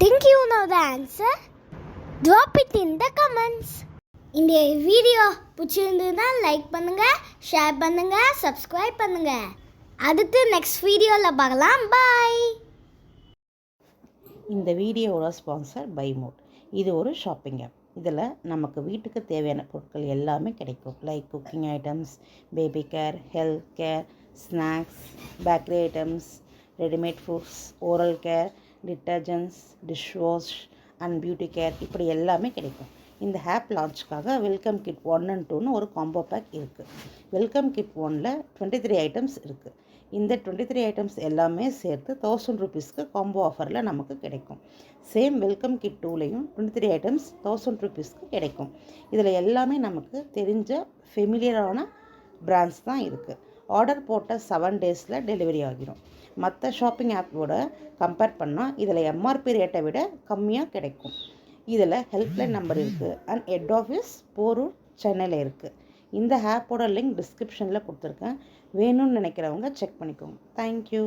Think you know the answer? Drop it in the comments. இந்த video பிடிச்சிருந்ததுன்னா like பண்ணுங்க, share பண்ணுங்க, subscribe பண்ணுங்க. அடுத்து நெக்ஸ்ட் வீடியோவில் பார்க்கலாம். பாய். இந்த வீடியோவோட ஸ்பான்சர் பை மோட். இது ஒரு ஷாப்பிங் ஆப். இதில் நமக்கு வீட்டுக்கு தேவையான பொருட்கள் எல்லாமே கிடைக்கும். Like cooking items, baby care, health care, snacks, bakery items, readymade foods, oral care, detergents, dish wash and beauty care, இப்படி எல்லாமே கிடைக்கும். இந்த ஆப் லான்ச்சுக்காக வெல்கம் கிட் 1 and 2ன்னு ஒரு காம்போ பேக் இருக்குது. வெல்கம் கிட் 1ல் 23 ஐட்டம்ஸ் இருக்குது. இந்த 23 ஐட்டம்ஸ் எல்லாமே சேர்த்து 1000 rupeesக்கு காம்போ ஆஃபரில் நமக்கு கிடைக்கும். சேம் வெல்கம் கிட் 2லையும் 23 ஐட்டம்ஸ் 1000 rupeesக்கு கிடைக்கும். இதில் எல்லாமே நமக்கு தெரிஞ்ச ஃபெமிலியரான பிராண்ட்ஸ் தான் இருக்குது. ஆர்டர் போட்ட 7 daysல டெலிவரி ஆகிடும். மற்ற ஷாப்பிங் ஆப்போட கம்பேர் பண்ணால் இதில் எம்ஆர்பி ரேட்டை விட கம்மியாக கிடைக்கும். இதில் ஹெல்ப்லைன் நம்பர் இருக்குது அண்ட் ஹெட் ஆஃபீஸ் போரூர், சென்னையில் இருக்குது. இந்த ஆப்போட லிங்க் டிஸ்கிரிப்ஷனில் கொடுத்துருக்கேன். வேணும்னு நினைக்கிறவங்க செக் பண்ணிக்கோங்க. தேங்க்யூ.